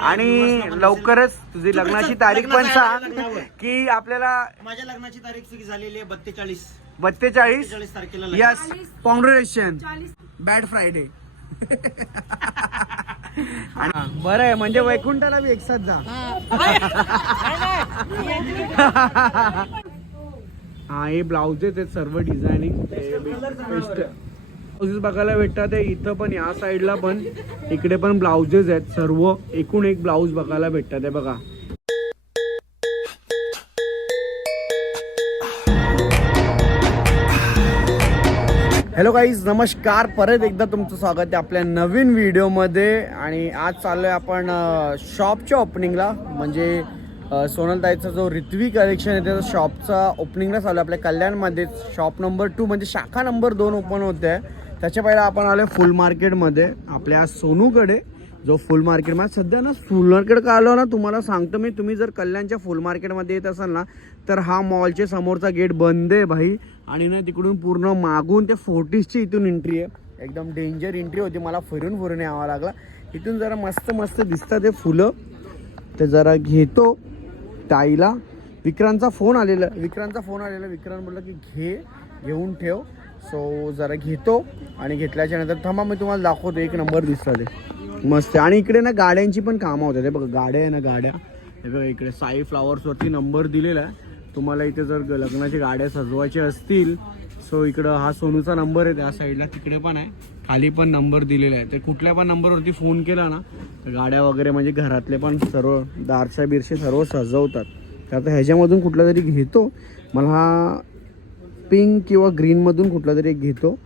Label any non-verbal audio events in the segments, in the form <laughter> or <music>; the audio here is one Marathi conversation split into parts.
आणि लवकरच तुझी लग्नाची तारीख पण सांग की आपल्याला माझ्या लग्नाची तारीख फिक्स झालेली आहे बत्तेचाळीस. बत्तेचाळीस? तारखेला लग्न. यस कॉंग्रॅच्युलेशन बॅड फ्रायडे बरं आहे म्हणजे वैकुंठाला बी एकसाथ जा. हा. हे ब्लाउजेस आहेत सर्व डिझायनिंग ब्लाउजेस बघायला भेटतात इथं पण या साईडला पण. इकडे पण ब्लाउजेस आहेत. सर्व एकूण एक ब्लाउज बघायला भेटतात आहे बघा. हॅलो गाईज नमस्कार. परत एकदा तुमचं स्वागत आहे आपल्या नवीन व्हिडिओमध्ये आणि आज चाललोय आपण शॉपच्या ओपनिंगला म्हणजे सोनलताईचा जो रित्वी कलेक्शन आहे त्याचा शॉपचा ओपनिंगला चालू आहे आपल्या कल्याणमध्ये शॉप नंबर टू म्हणजे शाखा नंबर दोन ओपन होते आहे त्याच्या पहिला आपण आलो फुल मार्केटमध्ये. आपल्या सोनूकडे जो फुल मार्केटमध्ये सध्या ना फुल मार्केट का आलो ना तुम्हाला सांगतो मी. तुम्ही जर कल्याणच्या फुल मार्केटमध्ये येत असाल ना तर हा मॉलच्या समोरचा गेट बंद आहे भाई. आणि ना तिकडून पूर्ण मागून ते फोर्टीसची इथून एंट्री आहे. एकदम डेंजर एंट्री होती. मला फिरून फिरून यावं लागला. इथून जरा मस्त मस्त दिसतात ते फुलं. ते जरा घेतो ताईला. विक्रांतचा फोन आलेला विक्रांतचा फोन आलेला. विक्रांत म्हटलं की घे घेऊन ठेव. सो जरा घेतो आणि घेतल्याच्या नंतर थांबा मी तुम्हाला दाखवतो. एक नंबर दिसतात ते. मस्त आणि इकडे ना गाड्यांची पण कामं होतात. हे बघा गाड्या आहे ना गाड्या. हे बघा इकडे साई फ्लावर्सवरती नंबर दिलेला आहे. तुम्हाला इथे जर ग- लग्नाच्या गाड्या सजवायच्या असतील सो इकडं हा सोनूचा नंबर आहे. त्या साईडला तिकडे पण आहे. खाली पण नंबर दिलेला आहे. ते कुठल्या पण नंबरवरती फोन केला ना तर गाड्या वगैरे म्हणजे घरातले पण सर्व दारशा बिरशे सर्व सजवतात. तर आता ह्याच्यामधून कुठला तरी घेतो. मला हा पिंक किंवा ग्रीनमधून कुठला तरी एक घेतो.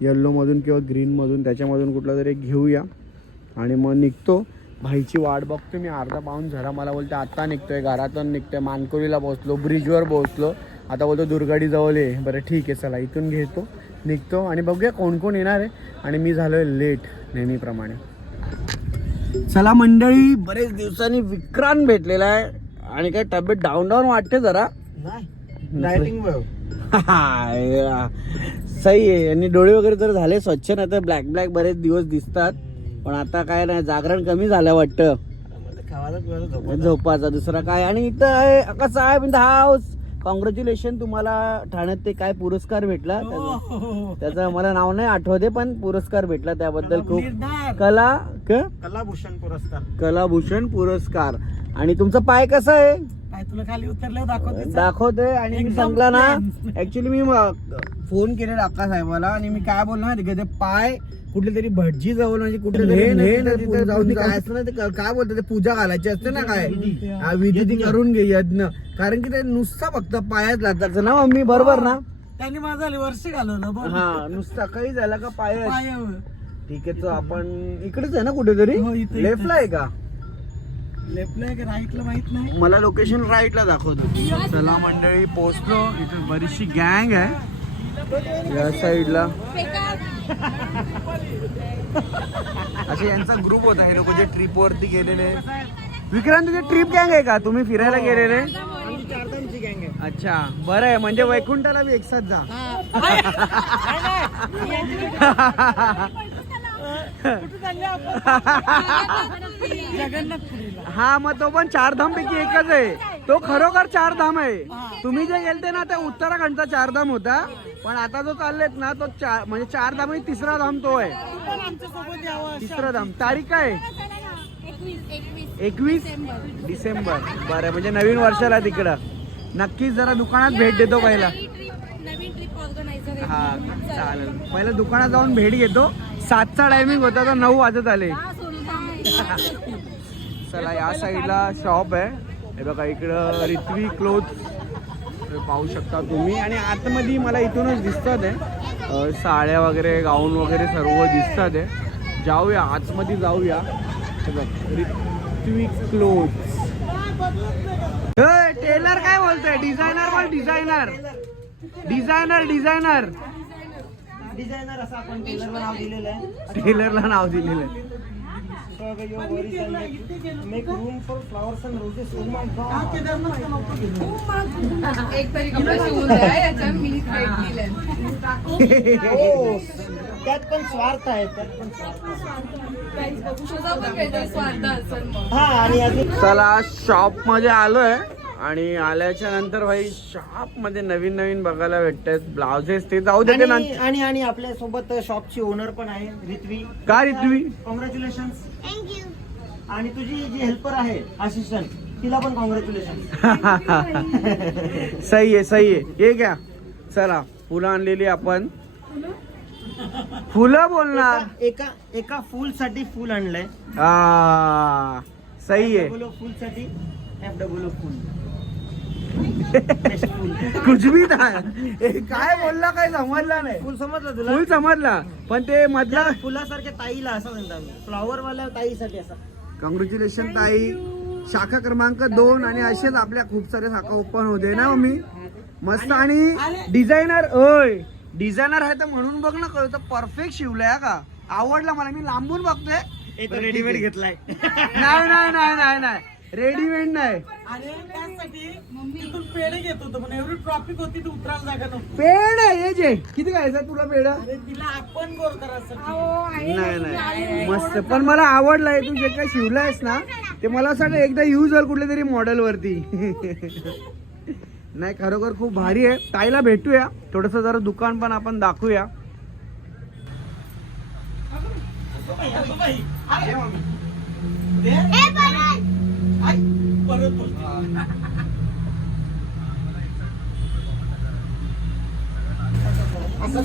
येल्लोमधून किंवा ग्रीनमधून त्याच्यामधून कुठला तरी एक घेऊया. आणि मग निघतो. भाईची वाट बघतो मी अर्धा पाहून झरा मला बोलते आता आहे घरातून निघतं आहे मानकोरीला पोहोचलो ब्रिजवर पोहोचलो आता बोलतो दुर्गाडी जवळ ये. बरं ठीक आहे चला इथून घेतो. निघतो आणि बघूया कोण कोण येणार आहे. आणि मी झालोय लेट नेहमीप्रमाणे. चला मंडळी बरेच दिवसांनी विक्रांत भेटलेला आहे. आणि काय तब्येत डाऊन डाऊन वाटते जरा? नाही डायटिंग <laughs> सही आहे. आणि डोळे वगैरे तर झाले स्वच्छ नाही तर ब्लॅक ब्लॅक बरेच दिवस दिसतात. पण आता काय नाही जागरण कमी झालं वाटतं. झोपाचा दुसरा काय? आणि इथं कसं आहे इन द हाऊस कॉंग्रॅच्युलेशन तुम्हाला. ठाण्यात ते काय पुरस्कार भेटला? त्याचा- त्याचं मला नाव नाही आठवते पण पुरस्कार भेटला त्याबद्दल खूप. कला कलाभूषण पुरस्कार. कलाभूषण पुरस्कार. आणि तुमचं पाय कसं आहे? काय तुला खाली उतरल्यावर दाखवते आणि मी सांगला ना. ऍक्च्युली मी फोन केलेला अक्का साहेबाला आणि मी काय बोललो का ते पाय कुठली तरी भटजी जवळ म्हणजे कुठे तिथे जाऊन ते काय असतं ना ते काय बोलतात ते पूजा घालायची असते ना काय? हा, विधी ती करून घे यज्ञ कारण की ते नुसतं फक्त पायात लागतात. ना मम्मी बरोबर ना? त्यांनी माझं वर्ष घालवलं हा नुसतं काही झालं का पाय ठीक आहे तो आपण इकडेच आहे ना कुठेतरी? हो, लेफ्टला आहे का? लेफ्टला आहे का राईटला माहीत नाही? मला लोकेशन राईटला दाखवतो. चला मंडळी पोहोचलो. इथे बरीचशी गँग आहे. या साईडला असे यांचा ग्रुप होता. हे लोक जे ट्रिप वरती गेलेले विक्रांत तुझे ट्रिप गँग आहे का? तुम्ही फिरायला गेलेले? गँग आहे. अच्छा. बरं आहे. म्हणजे वैकुंठाला बी एकसाथ जा. <laughs> जगन्नाथपुरीला हा मग तो पण चार धाम पैकी एकच आहे. तो खरोखर चार धाम आहे. तुम्ही जे गेलते ना ते उत्तराखंडचा चार धाम होता. पण आता जो चाललेत ना तो चार म्हणजे चार धाम आणि तिसरा धाम तो आहे. तिसरा धाम. तारीख काय एकवीस डिसेंबर. बरं म्हणजे नवीन वर्षाला तिकडं. नक्कीच जरा दुकानात भेट देतो पहिला. हा चालेल. पहिला दुकानात जाऊन भेट घेतो. सातचा टायमिंग होता तर नऊ वाजत आले. <laughs> चला या साईडला शॉप आहे. हे बघा इकडं रित्वी क्लोथ पाहू शकता तुम्ही. आणि आतमध्ये मला इथूनच दिसतात आहे साड्या वगैरे गाऊन वगैरे सर्व दिसतात आहे जाऊया आतमध्ये जाऊया. रित्वी क्लोथ टेलर काय बोलतोय? डिझायनर बोल डिझायनर डिझायनर डिझायनर डिझायनर असं आपण टेलरला नाव दिलेलं आहे. टेलरला नाव दिलेलं आहे. Make room for flowers and roses oh my god एक तरी कपडा शिवून द्या याच्या मी थ्रेड केलंय. <laughs> हो त्यात पण स्वार्थ आहे त्यात पण स्वार्थ हा आणि चला शॉपमध्ये आलोय. आणि आल्याच्यानंतर भाई शॉपमध्ये नवीन नवीन बघायला भेटतात ब्लाउजेस ते जाऊ दे ते आणि आणि आणि आपल्यासोबत शॉपची ओनर पण आहे रित्वी. का रित्वी? कॉंग्रॅच्युलेशन आणि तुझी जी हेल्पर आहे असिस्टंट तिला पण कॉंग्रॅच्युलेशन सही आहे सही आहे. हे घ्या. चला फुलं आणलेली आपण. फुलं बोलणार? एका एका फुलसाठी फुल आणलंय. आ, सही आहे. फुलसाठी एफ डबल फुल. <laughs> हे काय बोलला काय समजला नाही. फुल समजलं तुला? फुल समजला. पण ते मधला फुलासारख्या ताईला असं म्हणतो आम्ही. फ्लॉवर वाल्या ताईसाठी असं. कॉंग्रॅच्युलेशन ताई. शाखा क्रमांक दोन आणि असेच आपल्या खूप साऱ्या शाखा ओपन होते ना मम्मी? मस्त आणि डिझायनर ओय डिझायनर आहे तर म्हणून बघ ना कळतं परफेक्ट शिवलंय का? आवडला मला मी लांबून बघतोय. रेडीमेड घेतलाय. नाही नाही नाही नाही नाही. रेडीमेड नाही आणि त्यासाठी तिथून पेढे घेत होतो पण एवढी ट्रॉफिक होती ती उतरायला जागा नव्हती. पेड आहे हे जे किती खायचं तुला पेड अरे तिला आपण नाही नाही. मस्त पण मला आवडलंय तू जे काही शिवलंयस ना ते मला असं वाटलं एकदा यूज होईल कुठल्या तरी मॉडेल वरती. नाही खरोखर खूप भारी आहे. ताईला भेटूया. थोडस जरा दुकान पण आपण दाखवूया. बोलते.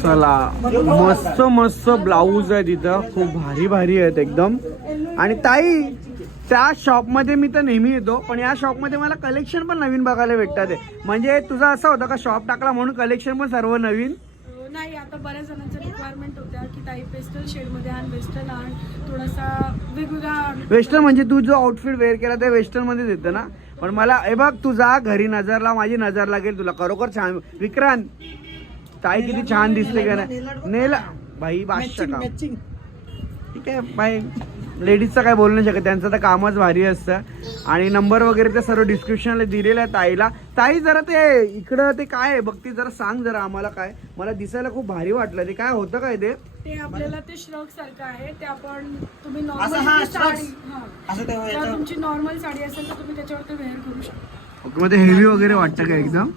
चला मस्त मस्त ब्लाऊज आहे तिथं. खूप भारी भारी आहेत एकदम. आणि ताई त्या शॉपमध्ये मी तर नेहमी येतो पण या शॉपमध्ये मला कलेक्शन पण नवीन बघायला भेटतात. आहे. म्हणजे तुझं असं होतं का शॉप टाकला म्हणून कलेक्शन पण सर्व नवीन? हो, नाही आता बऱ्याच जणांचं रिक्वायरमेंट होत्या शेडमध्ये आण वेस्टर्न आण थोडासा वेगवेगळा वेस्टर्न म्हणजे तू जो आउटफिट वेअर केला ते वेस्टर्नमध्ये येतं ना? पण मला हे बघ तू जा घरी नजरला माझी नजर लागेल तुला. खरोखर छान. विक्रांत ताई किती छान दिसते का नाही नेला भाई बादशाह काम ठीक आहे बाय लेडीजचं काय बोलू नाही शकत. त्यांचं तर कामच भारी असतं. आणि नंबर वगैरे ते सर्व डिस्क्रिप्शनला दिलेलं आहे ताईला. ताई जरा ते इकडं ते काय आहे? बघ ती जरा सांग जरा आम्हाला काय. मला दिसायला खूप भारी वाटलं. ते काय होतं काय ते? ते आपल्याला ते श्रग सारखं आहे. ते आपण तुम्ही असं हा, नॉर्मल साडी. हा. असं तेव्हा जर याचं तुमची नॉर्मल साडी असेल तर तुम्ही त्याच्यावर ते वेअर करू शकता. ओके मग ते हेवी वगैरे वाटतं का एकदम?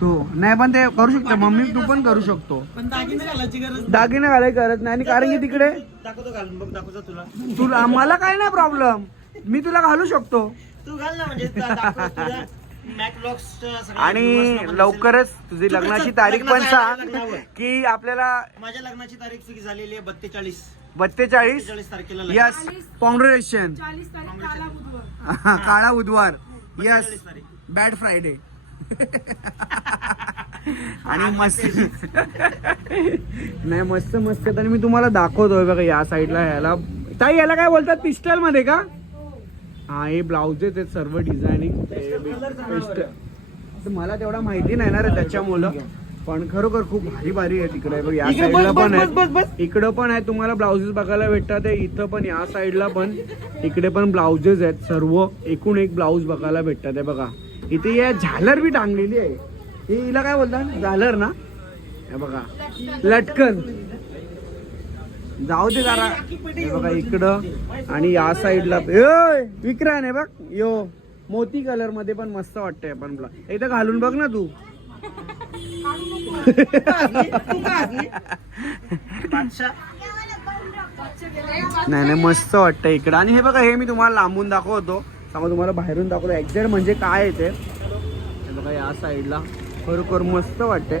हो नाही पण ते करू शकतो. मम्मी तू पण करू शकतो. पण दागिने घालायची गरज दागिने गरज नाही. आणि कारण की तिकडे दाखवतो घालून. बघ दाखवतो तुला. तुला मला काय नाही प्रॉब्लेम मी तुला घालू शकतो. तू घाल ना म्हणजे आणि लवकरच तुझी लग्नाची तारीख पण सांग. की आपल्याला. माझ्या लग्नाची तारीख फिक्स झालेली आहे बत्तेचाळीस. बत्तेचाळीस. यस बुधवार. <laughs> काळा बुधवार. यस 42 तारीख. बॅड फ्रायडे आणि मस्त. नाही मस्त मस्त. तर मी तुम्हाला दाखवतोय बघा या साईडला याला ताई याला काय बोलतात? पिस्टलमध्ये का? हा हे ब्लाउजेस आहेत सर्व डिझायनिंग मला तेवढा माहिती नाही ना रे त्याच्यामुळं. पण खरोखर खूप भारी भारी आहे तिकडे बघ या साईडला पण आहे इकडं पण आहे तुम्हाला ब्लाउजेस बघायला भेटतात. इथं पण या साईडला पण. इकडे पण ब्लाउजेस आहेत. सर्व एकूण एक ब्लाऊज बघायला भेटतात. आहे बघा. इथे या झालर बी टांगलेली आहे. हे हिला काय बोलतात? झालर ना? हे बघा. लटकन. जाऊ दे जरा. हे बघा इकडं. आणि या साईडला. ए विक्रान आहे बघ. यो मोती कलरमध्ये पण मस्त वाटतंय आपण. एकदा घालून बघ ना तू. नाही नाही मस्त वाटतं इकडं. आणि हे बघा हे मी तुम्हाला लांबून दाखवतो. सांगा तुम्हाला बाहेरून दाखवतो. एक्झॅक्ट म्हणजे काय आहे ते? हे बघा या साईडला खरोखर मस्त वाटतंय.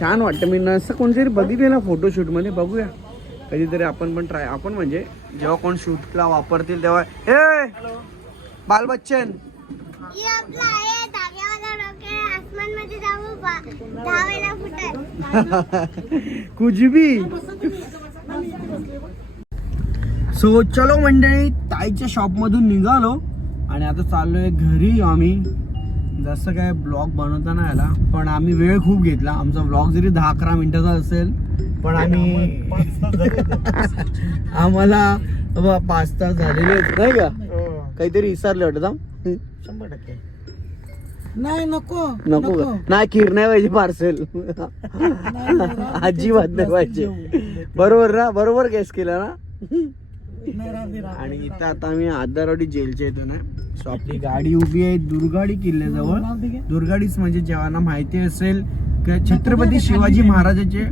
छान वाटतं मी नसं कोणतरी बघितले ना फोटोशूटमध्ये बघूया. कधीतरी आपण पण ट्राय आपण म्हणजे जेव्हा कोण शूटला वापरतील तेव्हा. ए बाल बच्चन! ये आपला आहे. धाग्यावाला रॉकेट आसमानमध्ये जाऊ बा- दहा वेळा फुटेल. कुछ भी सो चलो मंडळी ताईच्या शॉप मधून निघालो. आणि आता चाललोय घरी आम्ही. जसं काय ब्लॉग बनवताना आला पण आम्ही वेळ खूप घेतला. आमचा ब्लॉग जरी दहा अकरा मिनिटाचा असेल पण आम्ही आम्हाला ब- पाच तास झालेले आहेत नाही का? काहीतरी विसरले वाटत हो, शंभर टक्के. नाही नको. नको? नाही खीर नाही पाहिजे पार्सल <laughs> अजिबात नाही पाहिजे. बरोबर ना? बरोबर केस केला ना? नाही आणि इथं आता आम्ही आदारवाडी जेलच्या इथून आहे सो आपली गाडी उभी आहे दुर्गाडी किल्ल्याजवळ. दुर्गाडीच म्हणजे जेव्हा माहिती असेल का छत्रपती शिवाजी महाराजाचे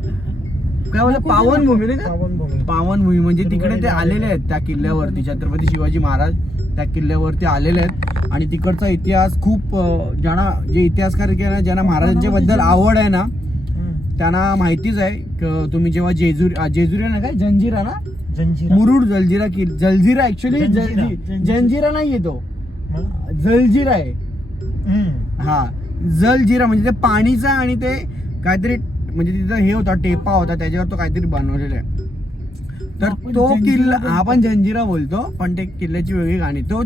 काय बोलतो पावनभूमी नाही का? पावनभूमी म्हणजे तिकडे ते आलेले आहेत त्या किल्ल्यावरती. छत्रपती शिवाजी महाराज त्या किल्ल्यावरती आलेले आहेत. आणि तिकडचा इतिहास खूप ज्यांना जे इतिहासकार ना ज्यांना महाराजांच्या बद्दल आवड आहे ना त्यांना माहितीच आहे. क- तुम्ही जेव्हा जेजुरी जेजुरी ना काय? जंजिरा ना? जंजिरा मुरुड जलजिरा की जलजिरा ऍक्च्युली जंजिरा. जंजिरा नाही येतो मग? जलजिरा आहे हम्म. हा जलजिरा म्हणजे ते पाणीचा आणि ते काहीतरी म्हणजे तिथं हे होता टेपा होता त्याच्यावर तो काहीतरी बनवलेला आहे तर तो किल्ला हा पण जंजिरा बोलतो पण ते किल्ल्याची वेगळी गाणी. तो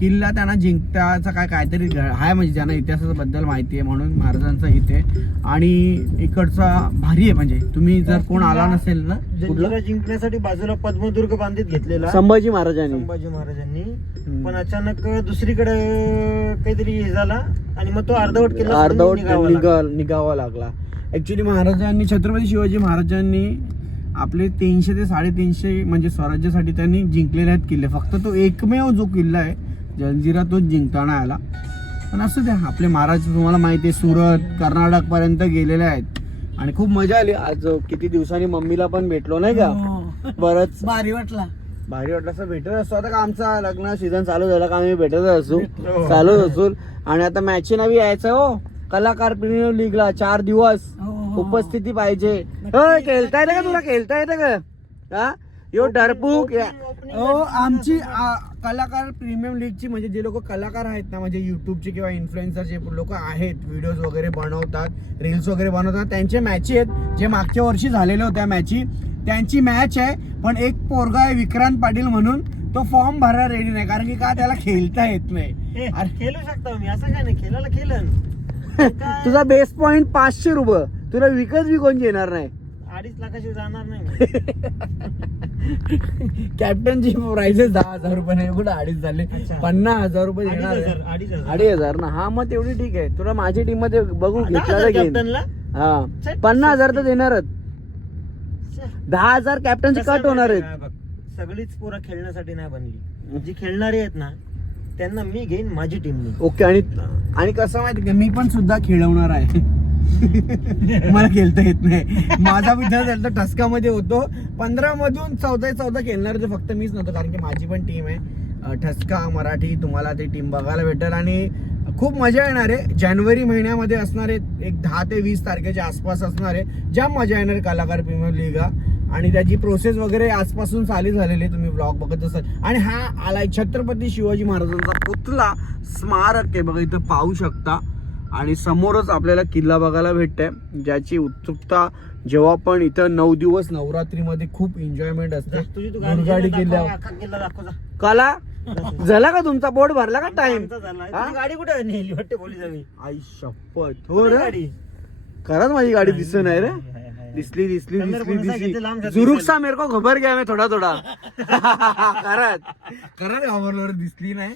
किल्ला त्यांना जिंकण्याचा काय काहीतरी आहे म्हणजे ज्यांना इतिहासाबद्दल माहिती आहे म्हणून महाराजांचा इथे. आणि इकडचा भारी आहे म्हणजे. तुम्ही जर कोण आला नसेल ना जंजिरा जिंकण्यासाठी बाजूला पद्मदुर्ग बांधित घेतलेला. संभाजी महाराजांनी. संभाजी महाराजांनी. पण अचानक दुसरीकडे काहीतरी हे झाला आणि मग तो अर्धवट किल्ला अर्धवट निघावा लागला. निघा निघावा लागला. ऍक्च्युली महाराजांनी छत्रपती शिवाजी महाराजांनी आपले तीनशे ते साडेतीनशे म्हणजे स्वराज्यासाठी त्यांनी जिंकलेले आहेत किल्ले. फक्त तो एकमेव जो किल्ला आहे जंजिरा तोच जिंकताना आला. पण असं द्या आपले महाराज तुम्हाला माहिती आहे सुरत कर्नाटक पर्यंत गेलेले आहेत. आणि खूप मजा आली. आज किती दिवसांनी मम्मीला पण भेटलो नाही का? हो. बरंच. भारी वाटला. भारी वाटलं असं भेटत असतो आता का आमचा लग्न सीझन चालू झाला का आम्ही भेटत असू. चालूच असू आणि आता मॅच नवी यायचं हो. कलाकार प्रीमियर लीगला चार दिवस. हो. उपस्थिती पाहिजे. खेळता येतं का तुला? खेळता येतं का? हा? यो डरपूक. हो आमची आ, कलाकार प्रीमियम लीगची म्हणजे जे लोक कलाकार आहेत ना म्हणजे युट्यूबचे किंवा इन्फ्लुएन्सर जे लोक आहेत व्हिडिओज वगैरे बनवतात रील्स वगैरे बनवतात त्यांचे मॅची आहेत. जे मागच्या वर्षी झालेल्या होत्या मॅची त्यांची मॅच आहे पण एक पोरगा आहे विक्रांत पाटील म्हणून तो फॉर्म भरायला रेडी नाही कारण की का त्याला खेळता येत नाही. हे, अरे, खेळू शकता मी असं काय नाही खेळायला खेळन. <laughs> तुझा बेस पॉइंट पाचशे रुपये. तुला विकत बी कोण येणार नाही. अडीच लाखाशी जाणार नाही. <laughs> कॅप्टनची प्राइसेस दहा हजार रुपये नाही कुठं अडीच झाले. पन्नास हजार रुपये अडीच देणार हजार आहे. अडीच हजार ना? हा मग तेवढी ठीक आहे. तुला माझी टीममध्ये बघू घेतला हा. पन्नास हजार तर देणारच. दहा हजार कॅप्टनची कट होणार आहेत. सगळीच पोरं खेळण्यासाठी नाही बनली. जी खेळणारी आहेत ना त्यांना मी घेईन माझी टीम ओके आणि आणि कसं माहिती का? मी पण सुद्धा खेळवणार आहे. <laughs> मला खेळता येत नाही. माझा विचार झाला ठसकामध्ये होतो. पंधरा मधून चौदा चौदा खेळणार तर फक्त मीच नव्हतो कारण की माझी पण टीम आहे. ठसका मराठी तुम्हाला ती टीम बघायला भेटेल. आणि खूप मजा येणार आहे. जानेवारी महिन्यामध्ये असणार आहे. एक दहा ते वीस तारखेच्या आसपास असणार आहे. जाम मजा येणार कलाकार प्रीमियर लीग आणि त्याची प्रोसेस वगैरे आजपासून चालू झालेली आहे. तुम्ही ब्लॉग बघत असाल. आणि हा आलाय छत्रपती शिवाजी महाराजांचा पुतला स्मारक आहे. बघा इथं पाहू शकता. आणि समोरच आपल्याला किल्ला बघायला भेटते ज्याची उत्सुकता जेव्हा पण इथं नऊ दिवस नवरात्रीमध्ये खूप एन्जॉयमेंट असते. तुझी तू गाडी किल्ला. काला? झाला का तुमचा बोट भरला का टाइम गाडी कुठे नेली वाटते आई शपथ. हो रे? गाडी? खरंच माझी गाडी दिसत नाही रे. दिसली दिसली दिसली दिसली. जाते जुरुक दिसायला. सा मेरे को खबर गया मैं थोडा थोडा <laughs> <laughs> खरंच. खरंच घाबरलो रे दिसली नाही.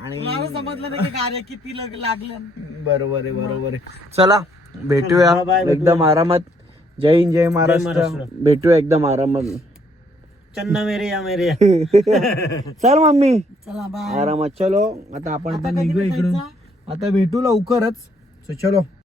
आणि मला समजलं नाही की कार्य किती लग- लागलं. बरोबर आहे बरोबर आहे. चला भेटूया. एकदम आरामात. जय हिंद जय महाराष्ट्र. महाराष्ट्र. भेटूया एकदम आरामात. चन्ना मेरे या मेरे या. <laughs> चल मम्मी. चला बाय. आरामात. चलो आता आपण आता कधी इकडून. भेटायचं? आता भेटू लवकरच. So, चलो.